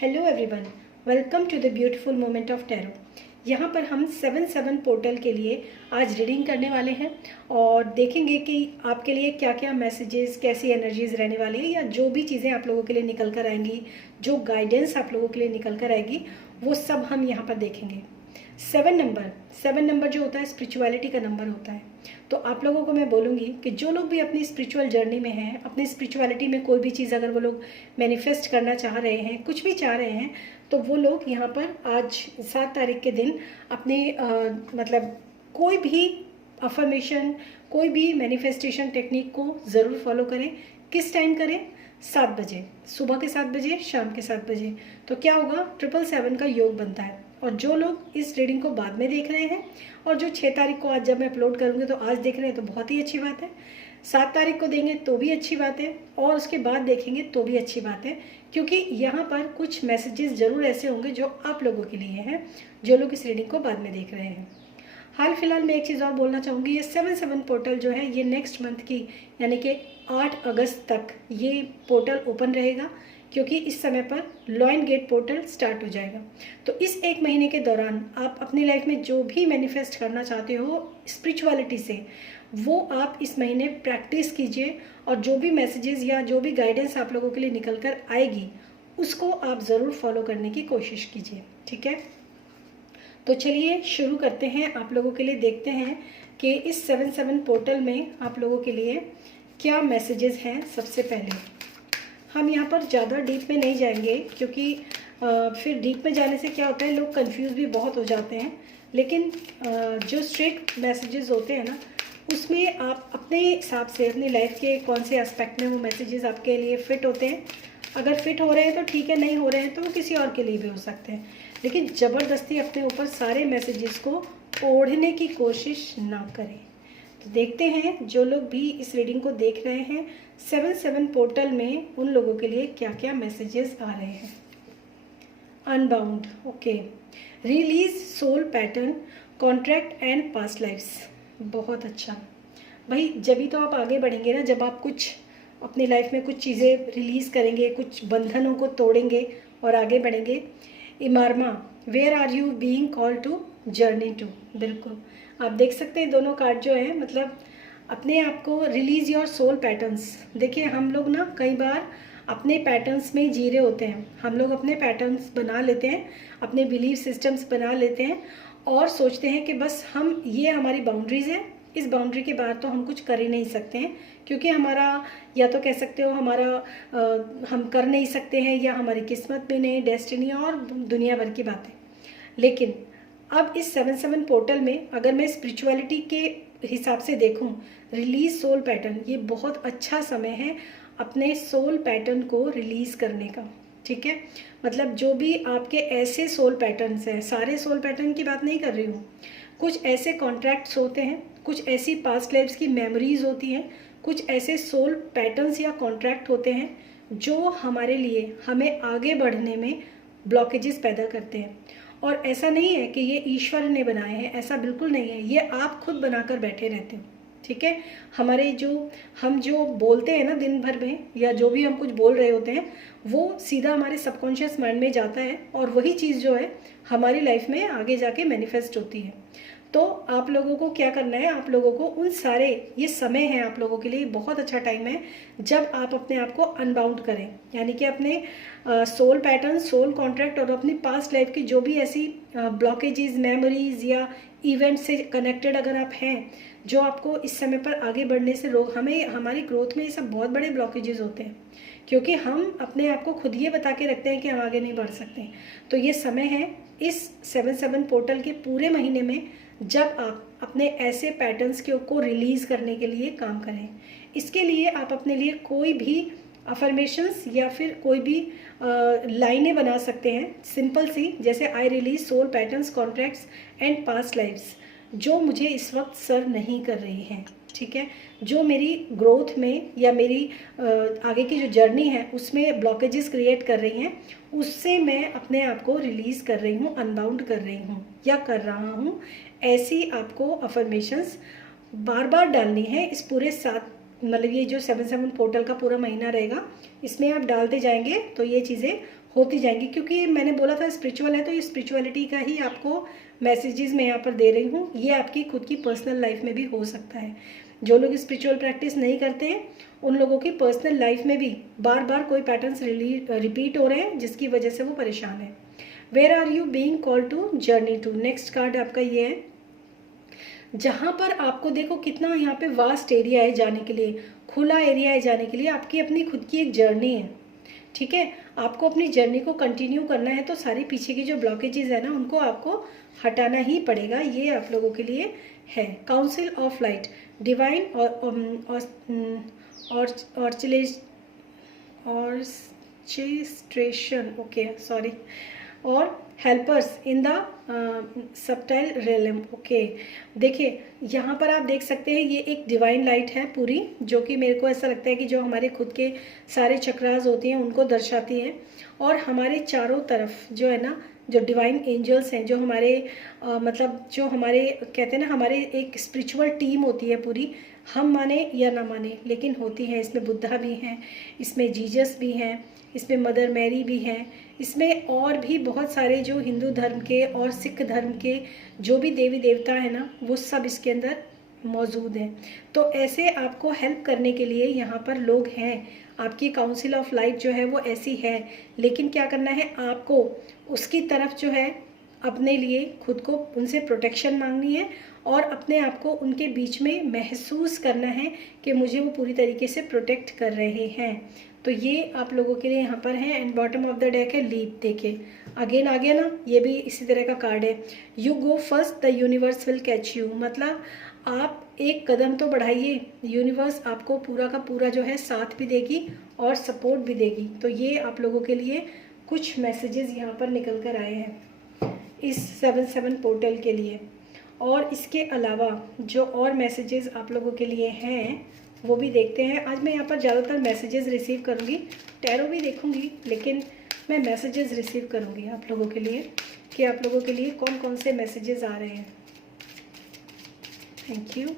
Hello everyone, welcome to the beautiful moment of tarot. यहाँ पर हम 7/7 पोर्टल के लिए आज रीडिंग करने वाले हैं और देखेंगे कि आपके लिए क्या क्या मैसेजेस, कैसी एनर्जीज रहने वाली है या जो भी चीज़ें आप लोगों के लिए निकल कर आएंगी, जो गाइडेंस आप लोगों के लिए निकल कर आएगी, वो सब हम यहाँ पर देखेंगे। 7 नंबर जो होता है स्पिरिचुअलिटी का नंबर होता है। तो आप लोगों को मैं बोलूँगी कि जो लोग भी अपनी स्पिरिचुअल जर्नी में हैं, अपनी स्पिरिचुअलिटी में कोई भी चीज़ अगर वो लोग मैनिफेस्ट करना चाह रहे हैं, कुछ भी चाह रहे हैं, तो वो लोग यहाँ पर आज 7 तारीख के दिन अपने मतलब कोई भी अफर्मेशन, कोई भी मैनिफेस्टेशन टेक्निक को ज़रूर फॉलो करें। किस टाइम करें? 7 बजे, सुबह के 7 बजे, शाम के 7 बजे। तो क्या होगा? 777 का योग बनता है। और जो लोग इस रीडिंग को बाद में देख रहे हैं और जो 6 तारीख को आज जब मैं अपलोड करूँगी तो आज देख रहे हैं तो बहुत ही अच्छी बात है, 7 तारीख को देंगे तो भी अच्छी बात है और उसके बाद देखेंगे तो भी अच्छी बात है, क्योंकि यहाँ पर कुछ मैसेजेस ज़रूर ऐसे होंगे जो आप लोगों के लिए हैं, जो लोग इस रीडिंग को बाद में देख रहे हैं। हाल फिलहाल मैं एक चीज़ और बोलना चाहूँगी, ये 7/7 पोर्टल जो है ये नेक्स्ट मंथ की यानी कि 8 अगस्त तक ये पोर्टल ओपन रहेगा, क्योंकि इस समय पर लॉइन गेट पोर्टल स्टार्ट हो जाएगा। तो इस एक महीने के दौरान आप अपनी लाइफ में जो भी मैनिफेस्ट करना चाहते हो स्पिरिचुअलिटी से, वो आप इस महीने प्रैक्टिस कीजिए और जो भी मैसेजेस या जो भी गाइडेंस आप लोगों के लिए निकल कर आएगी उसको आप ज़रूर फॉलो करने की कोशिश कीजिए, ठीक है। तो चलिए शुरू करते हैं। आप लोगों के लिए देखते हैं कि इस 7/7 पोर्टल में आप लोगों के लिए क्या मैसेजेस हैं। सबसे पहले हम यहाँ पर ज़्यादा डीप में नहीं जाएंगे, क्योंकि फिर डीप में जाने से क्या होता है, लोग कंफ्यूज भी बहुत हो जाते हैं। लेकिन जो स्ट्रेट मैसेजेस होते हैं ना, उसमें आप अपने हिसाब से अपनी लाइफ के कौन से एस्पेक्ट में वो मैसेजेस आपके लिए फ़िट होते हैं। अगर फिट हो रहे हैं तो ठीक है, नहीं हो रहे हैं तो वो किसी और के लिए भी हो सकते हैं। लेकिन ज़बरदस्ती अपने ऊपर सारे मैसेजेस को ओढ़ने की कोशिश ना करें। तो देखते हैं जो लोग भी इस रीडिंग को देख रहे हैं 7/7 पोर्टल में उन लोगों के लिए क्या क्या मैसेजेस आ रहे हैं। Unbound, okay, release soul pattern, contract and past lives. बहुत अच्छा भाई, जब भी तो आप आगे बढ़ेंगे ना, जब आप कुछ अपनी लाइफ में कुछ चीज़ें रिलीज़ करेंगे, कुछ बंधनों को तोड़ेंगे और आगे बढ़ेंगे। इमारमा, where are you being called to journey to. बिल्कुल आप देख सकते हैं दोनों कार्ड जो है, मतलब अपने आप को रिलीज योर सोल पैटर्न्स। देखिए हम लोग ना कई बार अपने पैटर्न्स में जी रहे होते हैं, हम लोग अपने पैटर्न्स बना लेते हैं, अपने बिलीफ सिस्टम्स बना लेते हैं और सोचते हैं कि बस हम, ये हमारी बाउंड्रीज है, इस बाउंड्री के बाहर तो हम कुछ कर ही नहीं सकते हैं, क्योंकि हमारा, या तो कह सकते हो हमारा हम कर नहीं सकते हैं, या हमारी किस्मत में नहीं, डेस्टिनी और दुनिया भर की बातें। लेकिन अब इस 7/7 पोर्टल में अगर मैं स्पिरिचुअलिटी के हिसाब से देखूं, रिलीज सोल पैटर्न, ये बहुत अच्छा समय है अपने सोल पैटर्न को रिलीज़ करने का, ठीक है। मतलब जो भी आपके ऐसे सोल पैटर्न्स हैं, सारे सोल पैटर्न की बात नहीं कर रही हूँ, कुछ ऐसे कॉन्ट्रैक्ट्स होते हैं, कुछ ऐसी पास्ट लाइफ्स की मेमोरीज होती हैं, कुछ ऐसे सोल पैटर्न्स या कॉन्ट्रैक्ट होते हैं जो हमारे लिए, हमें आगे बढ़ने में ब्लॉकेजेस पैदा करते हैं। और ऐसा नहीं है कि ये ईश्वर ने बनाए हैं, ऐसा बिल्कुल नहीं है, ये आप खुद बनाकर बैठे रहते हो, ठीक है। हमारे हम जो बोलते हैं ना दिन भर में, या जो भी हम कुछ बोल रहे होते हैं, वो सीधा हमारे सबकॉन्शियस माइंड में जाता है और वही चीज़ जो है हमारी लाइफ में आगे जाके मैनिफेस्ट होती है। तो आप लोगों को क्या करना है, आप लोगों को उन सारे, ये समय है आप लोगों के लिए, बहुत अच्छा टाइम है जब आप अपने आप को अनबाउंड करें, यानी कि अपने सोल पैटर्न, सोल कॉन्ट्रैक्ट और अपनी पास्ट लाइफ की जो भी ऐसी ब्लॉकेजेस, मेमोरीज या इवेंट से कनेक्टेड अगर आप हैं, जो आपको इस समय पर आगे बढ़ने से रोक, हमें हमारी ग्रोथ में ये सब बहुत बड़े ब्लॉकेजेस होते हैं, क्योंकि हम अपने आप को खुद ये बता के रखते हैं कि हम आगे नहीं बढ़ सकते। तो ये समय है इस 7/7 पोर्टल के पूरे महीने में जब आप अपने ऐसे पैटर्न्स को रिलीज़ करने के लिए काम करें। इसके लिए आप अपने लिए कोई भी अफर्मेशंस या फिर कोई भी लाइनें बना सकते हैं, सिंपल सी, जैसे I release soul patterns, contracts and past lives, जो मुझे इस वक्त सर्व नहीं कर रही हैं, ठीक है, जो मेरी ग्रोथ में या मेरी आगे की जो जर्नी है उसमें ब्लॉकेजेस क्रिएट कर रही हैं, उससे मैं अपने आप को रिलीज़ कर रही हूँ, अनबाउंड कर रही हूँ या कर रहा हूँ। ऐसी आपको अफर्मेशंस बार बार डालनी है इस पूरे 7, मतलब ये जो 7/7 पोर्टल का पूरा महीना रहेगा, इसमें आप डालते जाएंगे तो ये चीज़ें होती जाएंगी, क्योंकि मैंने बोला था स्पिरिचुअल है, तो ये स्पिरिचुअलिटी का ही आपको मैसेजेस मैं यहाँ पर दे रही हूँ। ये आपकी खुद की पर्सनल लाइफ में भी हो सकता है। जो लोग स्पिरिचुअल प्रैक्टिस नहीं करते हैं उन लोगों की पर्सनल लाइफ में भी बार बार कोई पैटर्न्स रिपीट हो रहे हैं जिसकी वजह से वो परेशान है। Where are you being called to journey to, next card आपका ये है, जहाँ पर आपको देखो कितना यहाँ पे वास्ट एरिया है जाने के लिए, खुला एरिया है जाने के लिए, आपकी अपनी खुद की एक जर्नी है। ठीक है, आपको अपनी जर्नी को कंटिन्यू करना है तो सारी पीछे की जो ब्लॉकेजेस है ना उनको आपको हटाना ही पड़ेगा। ये आप लोगों के लिए है। Council of light, divine orchestration, okay sorry, और helpers in the subtle realm. Okay, देखिए यहाँ पर आप देख सकते हैं ये एक डिवाइन लाइट है पूरी, जो कि मेरे को ऐसा लगता है कि जो हमारे खुद के सारे चक्रास होती हैं उनको दर्शाती है। और हमारे चारों तरफ जो है ना, जो डिवाइन एंजल्स हैं, जो हमारे मतलब जो हमारे कहते हैं ना, हमारे एक स्पिरिचुअल टीम होती है पूरी, हम माने या ना माने लेकिन होती है। इसमें बुद्धा भी हैं, इसमें जीसस भी हैं, इसमें मदर मैरी भी हैं, इसमें और भी बहुत सारे जो हिंदू धर्म के और सिख धर्म के जो भी देवी देवता हैं ना वो सब इसके अंदर मौजूद हैं। तो ऐसे आपको हेल्प करने के लिए यहाँ पर लोग हैं। आपकी काउंसिल ऑफ लाइट जो है वो ऐसी है, लेकिन क्या करना है आपको, उसकी तरफ जो है अपने लिए खुद को उनसे प्रोटेक्शन मांगनी है और अपने आप को उनके बीच में महसूस करना है कि मुझे वो पूरी तरीके से प्रोटेक्ट कर रहे हैं। तो ये आप लोगों के लिए यहाँ पर है। And bottom of the deck है लीप। देखिए अगेन आ गया ना, ये भी इसी तरह का कार्ड है। You go first, the universe will catch you, मतलब आप एक कदम तो बढ़ाइए, यूनिवर्स आपको पूरा का पूरा जो है साथ भी देगी और सपोर्ट भी देगी। तो ये आप लोगों के लिए कुछ मैसेजेस यहाँ पर निकल कर आए हैं इस 7/7 पोर्टल के लिए। और इसके अलावा जो और मैसेजेस आप लोगों के लिए हैं वो भी देखते हैं। आज मैं यहाँ पर ज़्यादातर मैसेजेस रिसीव करूँगी, टैरो भी देखूँगी, लेकिन मैं मैसेजेस रिसीव करूँगी आप लोगों के लिए कि आप लोगों के लिए कौन कौन से मैसेजेस आ रहे हैं। Thank you.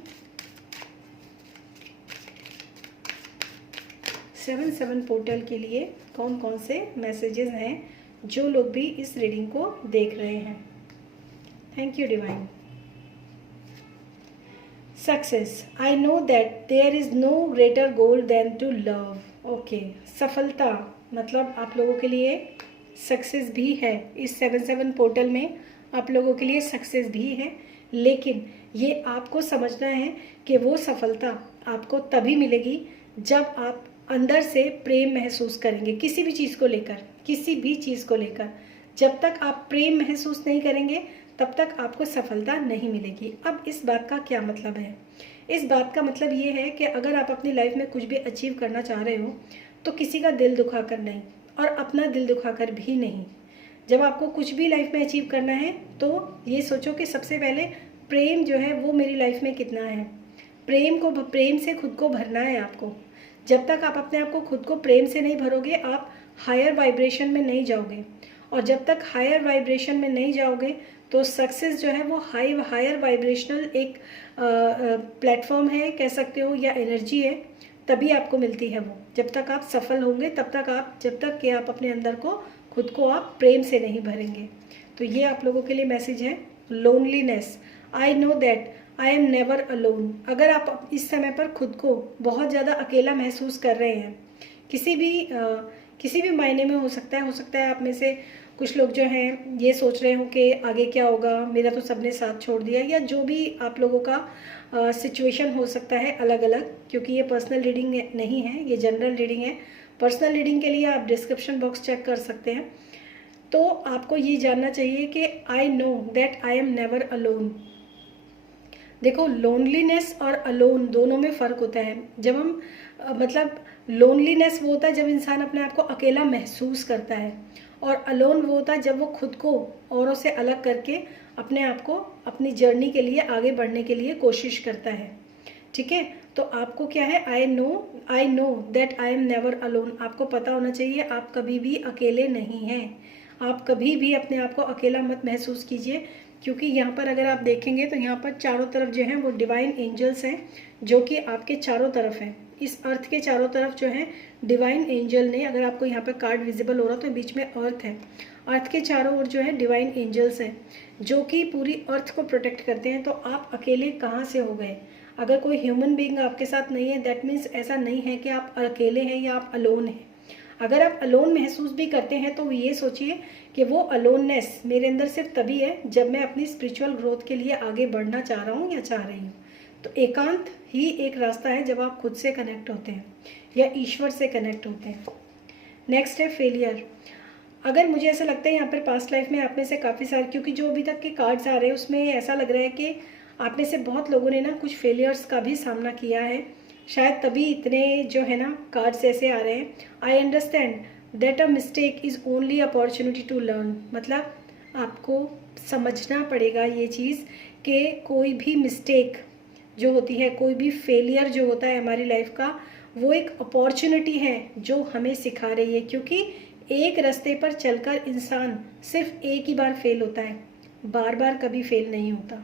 7/7 पोर्टल के लिए कौन कौन से मैसेजेस हैं जो लोग भी इस रीडिंग को देख रहे हैं। Thank you divine. Success, I know that there is no greater goal than to love. Okay, सफलता मतलब आप लोगों के लिए सक्सेस भी है। इस 7/7 पोर्टल में आप लोगों के लिए सक्सेस भी है, लेकिन ये आपको समझना है कि वो सफलता आपको तभी मिलेगी जब आप अंदर से प्रेम महसूस करेंगे किसी भी चीज़ को लेकर, किसी भी चीज़ को लेकर। जब तक आप प्रेम महसूस नहीं करेंगे तब तक आपको सफलता नहीं मिलेगी। अब इस बात का क्या मतलब है? इस बात का मतलब ये है कि अगर आप अपनी लाइफ में कुछ भी अचीव करना चाह रहे हो तो किसी का दिल दुखाकर नहीं और अपना दिल दुखाकर भी नहीं। जब आपको कुछ भी लाइफ में अचीव करना है तो ये सोचो कि सबसे पहले प्रेम जो है वो मेरी लाइफ में कितना है। प्रेम से खुद को भरना है आपको। जब तक आप अपने आप को खुद को प्रेम से नहीं भरोगे आप हायर वाइब्रेशन में नहीं जाओगे, और जब तक हायर वाइब्रेशन में नहीं जाओगे तो सक्सेस जो है वो हायर वाइब्रेशनल एक प्लेटफॉर्म है कह सकते हो, या एनर्जी है, तभी आपको मिलती है वो। जब तक आप सफल होंगे तब तक आप, जब तक कि आप अपने अंदर को खुद को आप प्रेम से नहीं भरेंगे। तो ये आप लोगों के लिए मैसेज है। Loneliness, I know that I am never alone. अगर आप इस समय पर खुद को बहुत ज़्यादा अकेला महसूस कर रहे हैं, किसी भी मायने में हो सकता है आप में से कुछ लोग जो हैं ये सोच रहे हो कि आगे क्या होगा, मेरा तो सबने साथ छोड़ दिया, या जो भी आप लोगों का सिचुएशन हो सकता है अलग अलग, क्योंकि ये पर्सनल रीडिंग नहीं है, ये जनरल रीडिंग है। पर्सनल रीडिंग के लिए आप डिस्क्रिप्शन बॉक्स चेक कर सकते हैं। तो आपको ये जानना चाहिए कि आई know that I am never alone. देखो लोनलीनेस और अलोन दोनों में फ़र्क होता है। जब हम मतलब लोनलीनेस वो होता है जब इंसान अपने आप को अकेला महसूस करता है, और अलोन वो होता है जब वो खुद को औरों से अलग करके अपने आप को अपनी जर्नी के लिए आगे बढ़ने के लिए कोशिश करता है। ठीक है, तो आपको क्या है, आई know that I am never alone. आपको पता होना चाहिए आप कभी भी अकेले नहीं हैं। आप कभी भी अपने आप को अकेला मत महसूस कीजिए, क्योंकि यहाँ पर अगर आप देखेंगे तो यहाँ पर चारों तरफ जो हैं वो डिवाइन एंजल्स हैं जो कि आपके चारों तरफ हैं। इस अर्थ के चारों तरफ जो हैं डिवाइन एंजल ने, अगर आपको यहाँ पे कार्ड विजिबल हो रहा तो बीच में अर्थ है, अर्थ के चारों ओर जो है डिवाइन एंजल्स हैं जो कि पूरी अर्थ को प्रोटेक्ट करते हैं। तो आप अकेले कहाँ से हो गए? अगर कोई ह्यूमन बीइंग आपके साथ नहीं है, दैट मीन्स ऐसा नहीं है कि आप अकेले हैं या आप अलोन हैं। अगर आप अलोन महसूस भी करते हैं तो ये सोचिए कि वो अलोननेस मेरे अंदर सिर्फ तभी है जब मैं अपनी स्पिरिचुअल ग्रोथ के लिए आगे बढ़ना चाह रहा हूँ या चाह रही हूँ। तो एकांत ही एक रास्ता है जब आप खुद से कनेक्ट होते हैं या ईश्वर से कनेक्ट होते हैं। नेक्स्ट है फेलियर। अगर मुझे ऐसा लगता है यहाँ पर पास्ट लाइफ में आप में से काफ़ी सारे, क्योंकि जो अभी तक के कार्ड्स आ रहे हैं उसमें ऐसा लग रहा है कि आप में से बहुत लोगों ने ना कुछ फेलियर्स का भी सामना किया है, शायद तभी इतने जो है ना कार्ड्स ऐसे आ रहे हैं। I understand that a mistake is only opportunity to learn. मतलब आपको समझना पड़ेगा ये चीज़ कि कोई भी मिस्टेक जो होती है, कोई भी फेलियर जो होता है हमारी लाइफ का, वो एक अपॉर्चुनिटी है जो हमें सिखा रही है। क्योंकि एक रास्ते पर चलकर इंसान सिर्फ एक ही बार फेल होता है, बार बार कभी फेल नहीं होता,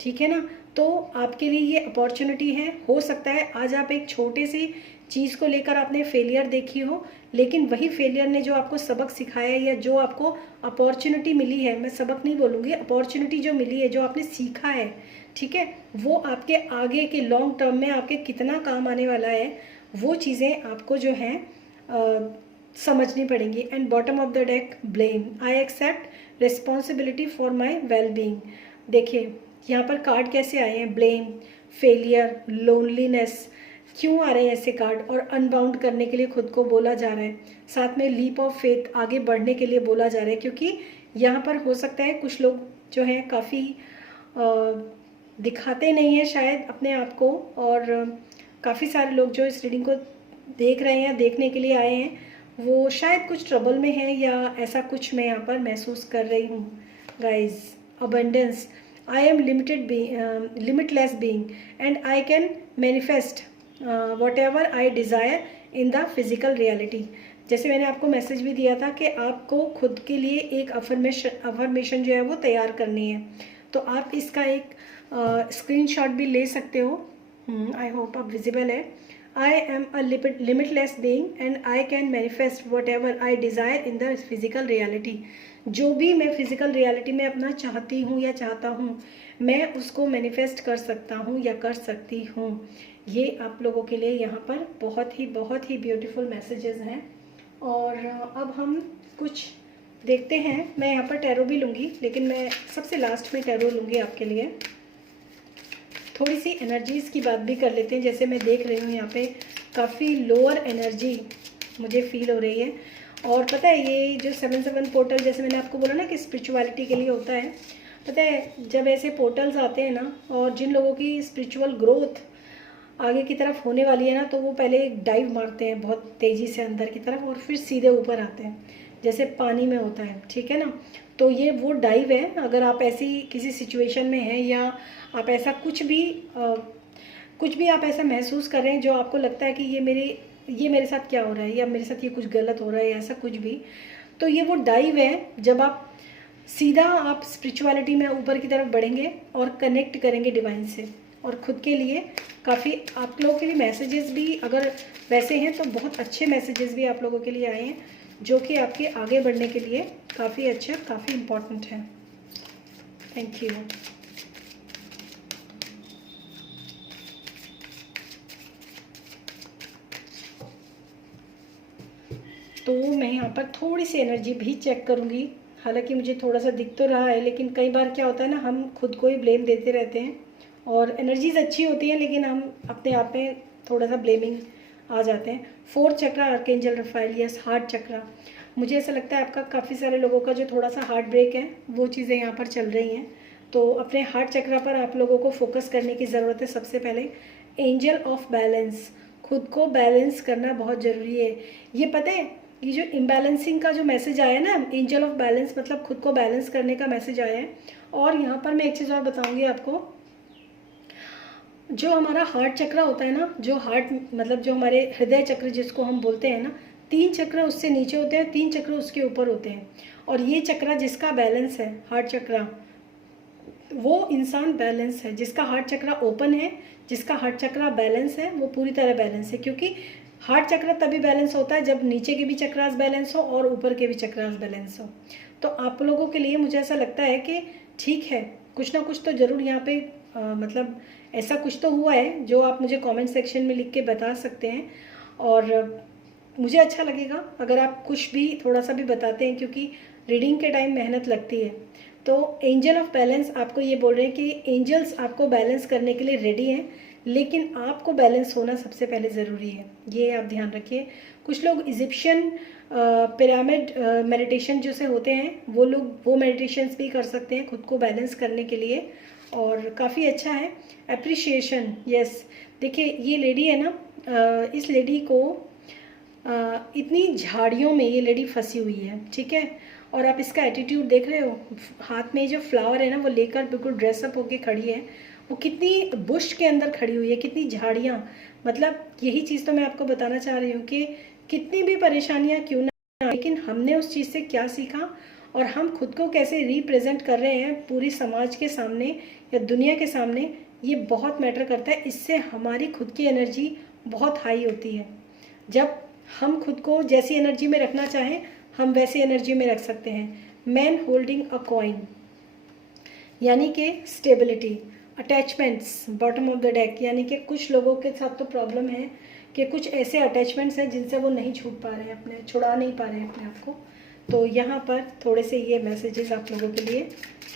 ठीक है ना। तो आपके लिए ये अपॉर्चुनिटी है। हो सकता है आज आप एक छोटे सी चीज़ को लेकर आपने फेलियर देखी हो, लेकिन वही फेलियर ने जो आपको सबक सिखाया है या जो आपको अपॉर्चुनिटी मिली है, मैं सबक नहीं बोलूँगी, अपॉर्चुनिटी जो मिली है, जो आपने सीखा है, ठीक है, वो आपके आगे के लॉन्ग टर्म में आपके कितना काम आने वाला है, वो चीज़ें आपको जो है समझनी पड़ेंगी। And bottom of the deck, blame. I accept responsibility for my well being. देखिए यहाँ पर कार्ड कैसे आए हैं, ब्लेम, फेलियर, लोनलीनेस। क्यों आ रहे हैं ऐसे कार्ड? और अनबाउंड करने के लिए खुद को बोला जा रहा है, साथ में लीप ऑफ फेथ, आगे बढ़ने के लिए बोला जा रहा है। क्योंकि यहाँ पर हो सकता है कुछ लोग जो हैं काफ़ी दिखाते नहीं हैं शायद अपने आप को, और काफ़ी सारे लोग जो इस रीडिंग को देख रहे हैं या देखने के लिए आए हैं वो शायद कुछ ट्रबल में है या ऐसा कुछ मैं यहाँ पर महसूस कर रही हूँ। Guys, abundance. I am limitless being and I can manifest whatever I desire in the physical reality। जैसे मैंने आपको मैसेज भी दिया था कि आपको खुद के लिए एक अफर्मेशन जो है वो तैयार करनी है, तो आप इसका एक स्क्रीनशॉट भी ले सकते हो। आई होप आप विजिबल है। I am a limitless being and I can manifest whatever I desire in the physical reality। जो भी मैं फिजिकल रियलिटी में अपना चाहती हूँ या चाहता हूँ, मैं उसको मैनिफेस्ट कर सकता हूँ या कर सकती हूँ। ये आप लोगों के लिए यहाँ पर बहुत ही ब्यूटीफुल मैसेजेस हैं। और अब हम कुछ देखते हैं। मैं यहाँ पर टैरो भी लूँगी, लेकिन मैं सबसे लास्ट में टैरो लूँगी आपके लिए। थोड़ी सी एनर्जीज़ की बात भी कर लेते हैं। जैसे मैं देख रही हूँ यहाँ पे काफ़ी लोअर एनर्जी मुझे फील हो रही है। और पता है ये जो 7-7 पोर्टल, जैसे मैंने आपको बोला ना कि स्पिरिचुअलिटी के लिए होता है, पता है जब ऐसे पोर्टल्स आते हैं ना, और जिन लोगों की स्पिरिचुअल ग्रोथ आगे की तरफ होने वाली है ना, तो वो पहले एक डाइव मारते हैं बहुत तेज़ी से अंदर की तरफ और फिर सीधे ऊपर आते हैं, जैसे पानी में होता है, ठीक है ना। तो ये वो डाइव है। अगर आप ऐसी किसी सिचुएशन में हैं या आप ऐसा कुछ भी आप ऐसा महसूस कर रहे हैं जो आपको लगता है कि ये मेरे साथ क्या हो रहा है या मेरे साथ ये कुछ गलत हो रहा है या ऐसा कुछ भी, तो ये वो डाइव है जब आप सीधा आप स्पिरिचुअलिटी में ऊपर की तरफ बढ़ेंगे और कनेक्ट करेंगे डिवाइन से। और खुद के लिए काफ़ी आप लोगों के लिए मैसेजेस भी अगर वैसे हैं तो बहुत अच्छे मैसेजेस भी आप लोगों के लिए आए हैं, जो कि आपके आगे बढ़ने के लिए काफ़ी अच्छे, काफ़ी इम्पोर्टेंट है। Thank you. तो मैं यहाँ पर थोड़ी सी एनर्जी भी चेक करूँगी। हालांकि मुझे थोड़ा सा दिख तो रहा है, लेकिन कई बार क्या होता है ना, हम खुद को ही ब्लेम देते रहते हैं और एनर्जीज अच्छी होती हैं लेकिन हम अपने आप में थोड़ा सा ब्लेमिंग आ जाते हैं। 4th चक्रा, आर्कएंजल रफाइल, यस, हार्ट चक्रा। मुझे ऐसा लगता है आपका काफ़ी सारे लोगों का जो थोड़ा सा हार्ट ब्रेक है वो चीज़ें यहाँ पर चल रही हैं, तो अपने हार्ट चक्रा पर आप लोगों को फोकस करने की ज़रूरत है। सबसे पहले एंजल ऑफ बैलेंस, खुद को बैलेंस करना बहुत ज़रूरी है। ये पता है, ये जो इम्बैलेंसिंग का जो मैसेज आया है ना, एंजल ऑफ बैलेंस मतलब खुद को बैलेंस करने का मैसेज आया है। और यहाँ पर मैं एक चीज़ और बताऊँगी आपको, जो हमारा हार्ट चक्र होता है ना, जो हार्ट मतलब जो हमारे हृदय चक्र जिसको हम बोलते हैं ना, 3 चक्र उससे नीचे होते हैं, 3 चक्र उसके ऊपर होते हैं। और ये चक्र जिसका बैलेंस है, हार्ट चक्र, वो इंसान बैलेंस है। जिसका हार्ट चक्र ओपन है, जिसका हार्ट चक्र बैलेंस है, वो पूरी तरह बैलेंस है। क्योंकि हार्ट चक्र तभी बैलेंस होता है जब नीचे के भी चक्रास बैलेंस हो और ऊपर के भी चक्रास बैलेंस हो। तो आप लोगों के लिए मुझे ऐसा लगता है कि ठीक है, कुछ ना कुछ तो ज़रूर यहाँ पे मतलब ऐसा कुछ तो हुआ है जो आप मुझे कमेंट सेक्शन में लिख के बता सकते हैं। और मुझे अच्छा लगेगा अगर आप कुछ भी थोड़ा सा भी बताते हैं, क्योंकि रीडिंग के टाइम मेहनत लगती है। तो एंजल ऑफ बैलेंस आपको ये बोल रहे हैं कि एंजल्स आपको बैलेंस करने के लिए रेडी हैं, लेकिन आपको बैलेंस होना सबसे पहले ज़रूरी है, ये आप ध्यान रखिए। कुछ लोग इजिप्शियन पिरामिड मेडिटेशन जो से होते हैं वो लोग वो मेडिटेशंस भी कर सकते हैं खुद को बैलेंस करने के लिए, और काफ़ी अच्छा है। Appreciation, yes. देखिए ये लेडी है ना, इस लेडी को इतनी झाड़ियों में ये लेडी फंसी हुई है, ठीक है। और आप इसका एटीट्यूड देख रहे हो, हाथ में जो फ्लावर है ना वो लेकर बिल्कुल ड्रेसअप होके खड़ी है। वो कितनी बुश के अंदर खड़ी हुई है, कितनी झाड़ियाँ, मतलब यही चीज़ तो मैं आपको बताना चाह रही हूँ कि कितनी भी परेशानियाँ क्यों ना, लेकिन हमने उस चीज़ से क्या सीखा और हम खुद को कैसे रिप्रेजेंट कर रहे हैं पूरी समाज के सामने या दुनिया के सामने, ये बहुत मैटर करता है। इससे हमारी खुद की एनर्जी बहुत हाई होती है। जब हम खुद को जैसी एनर्जी में रखना चाहें हम वैसी एनर्जी में रख सकते हैं। मैन होल्डिंग अ कॉइन, यानी कि stability. Attachments, bottom of the deck, यानी कि कुछ लोगों के साथ तो प्रॉब्लम है कि कुछ ऐसे अटैचमेंट्स हैं जिनसे वो नहीं छूट पा रहे हैं, अपने छुड़ा नहीं पा रहे हैं अपने आप को। तो यहाँ पर थोड़े से ये मैसेजेस आप लोगों के लिए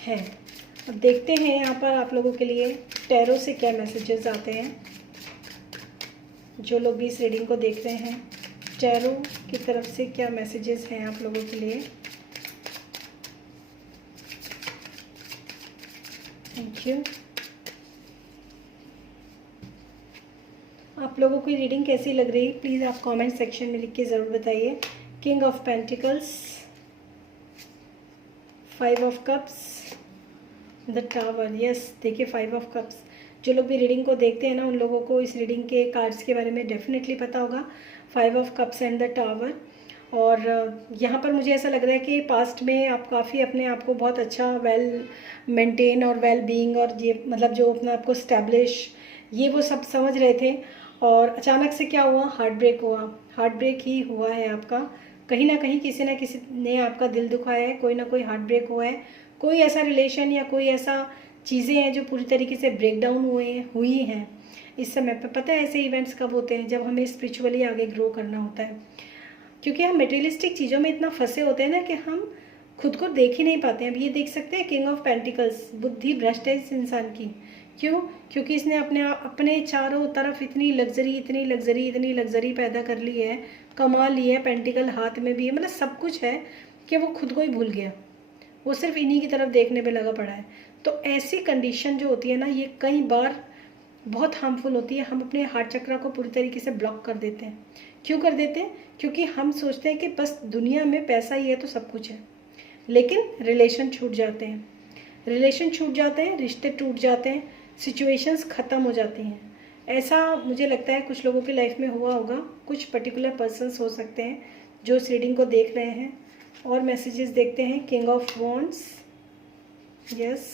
हैं। अब देखते हैं यहाँ पर आप लोगों के लिए टैरो से क्या मैसेजेस आते हैं। जो लोग भी इस रीडिंग को देख रहे हैं, टैरो की तरफ से क्या मैसेजेस हैं आप लोगों के लिए। Thank you. आप लोगों को रीडिंग कैसी लग रही है प्लीज़ आप कमेंट सेक्शन में लिख के ज़रूर बताइए। King of pentacles, 5 of cups, the tower. Yes, देखिए 5 ऑफ कप्स। जो लोग भी रीडिंग को देखते हैं ना उन लोगों को इस रीडिंग के कार्ड्स के बारे में डेफिनेटली पता होगा। 5 of cups and the tower. और यहाँ पर मुझे ऐसा लग रहा है कि पास्ट में आप काफ़ी अपने आप को बहुत अच्छा वेल मेंटेन और वेल बीइंग और ये मतलब जो अपने आप को स्टैब्लिश, ये वो सब समझ रहे थे। और अचानक से क्या हुआ, हार्ट ब्रेक हुआ। हार्ट ब्रेक ही हुआ है आपका, कहीं ना किसी ने आपका दिल दुखाया है, कोई ना कोई हार्ट ब्रेक हुआ है। कोई ऐसा रिलेशन या कोई ऐसा चीज़ें हैं जो पूरी तरीके से ब्रेक डाउन हुई हैं इस समय पे। पता है ऐसे इवेंट्स कब होते हैं, जब हमें स्पिरिचुअली आगे ग्रो करना होता है, क्योंकि हम मटेरियलिस्टिक चीज़ों में इतना फंसे होते हैं ना कि हम खुद को देख ही नहीं पाते हैं। अब ये देख सकते हैं किंग ऑफ पेंटिकल्स, बुद्धि भ्रष्ट है इस इंसान की। क्यों? क्योंकि इसने अपने चारों तरफ इतनी लग्जरी पैदा कर ली है, कमा ली है, पेंटिकल हाथ में भी है, मतलब सब कुछ है कि वो खुद को ही भूल गया। वो सिर्फ इन्हीं की तरफ देखने पे लगा पड़ा है। तो ऐसी कंडीशन जो होती है ना, ये कई बार बहुत हार्मफुल होती है। हम अपने हार्ट चक्र को पूरी तरीके से ब्लॉक कर देते हैं। क्यों कर देते हैं? क्योंकि हम सोचते हैं कि बस दुनिया में पैसा ही है तो सब कुछ है, लेकिन रिलेशन छूट जाते हैं, रिश्ते टूट जाते हैं, सिचुएशंस ख़त्म हो जाती हैं। ऐसा मुझे लगता है कुछ लोगों की लाइफ में हुआ होगा। कुछ पर्टिकुलर पर्सन्स हो सकते हैं जो इस रीडिंग को देख रहे हैं। और मैसेजेस देखते हैं। King of wands, yes,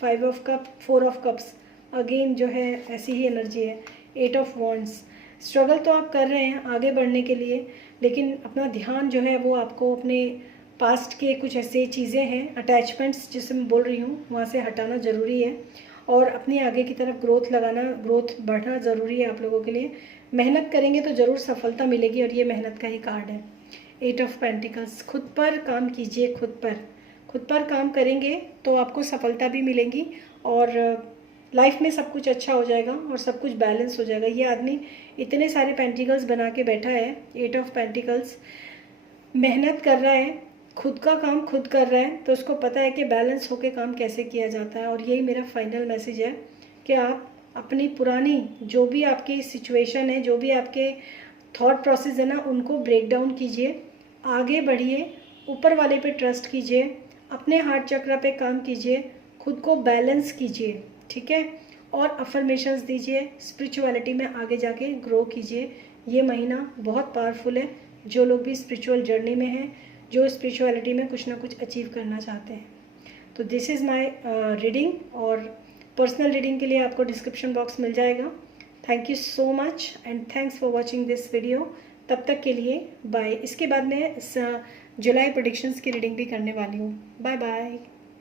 5 of cup, 4 of cups, again जो है ऐसी ही एनर्जी है। 8 ऑफ वॉन्ड्स, स्ट्रगल तो आप कर रहे हैं आगे बढ़ने के लिए, लेकिन अपना ध्यान जो है वो आपको अपने पास्ट के कुछ ऐसे चीज़ें हैं, अटैचमेंट्स जिसे मैं बोल रही हूँ, वहाँ से हटाना ज़रूरी है और अपनी आगे की तरफ ग्रोथ बढ़ना ज़रूरी है आप लोगों के लिए। मेहनत करेंगे तो ज़रूर सफलता मिलेगी और ये मेहनत का ही कार्ड है। 8 ऑफ पेंटिकल्स, खुद पर काम कीजिए, खुद पर काम करेंगे तो आपको सफलता भी मिलेगी और लाइफ में सब कुछ अच्छा हो जाएगा और सब कुछ बैलेंस हो जाएगा। ये आदमी इतने सारे पेंटिकल्स बना के बैठा है, 8 ऑफ पेंटिकल्स, मेहनत कर रहा है, खुद का काम खुद कर रहा है, तो उसको पता है कि बैलेंस होके काम कैसे किया जाता है। और यही मेरा फाइनल मैसेज है कि आप अपनी पुरानी जो भी आपकी सिचुएशन है, जो भी आपके थॉट प्रोसेस है ना, उनको ब्रेक डाउन कीजिए, आगे बढ़िए, ऊपर वाले पे ट्रस्ट कीजिए, अपने हार्ट चक्र पे काम कीजिए, खुद को बैलेंस कीजिए, ठीक है। और अफर्मेशंस दीजिए, स्पिरिचुअलिटी में आगे जाके ग्रो कीजिए। ये महीना बहुत पावरफुल है। जो लोग भी स्पिरिचुअल जर्नी में हैं, जो स्पिरिचुअलिटी में कुछ ना कुछ अचीव करना चाहते हैं। तो दिस इज़ माय रीडिंग और पर्सनल रीडिंग के लिए आपको डिस्क्रिप्शन बॉक्स मिल जाएगा। Thank you so much and thanks for watching this video. तब तक के लिए बाय। इसके बाद मैं जुलाई प्रेडिक्शंस की रीडिंग भी करने वाली हूँ। Bye bye.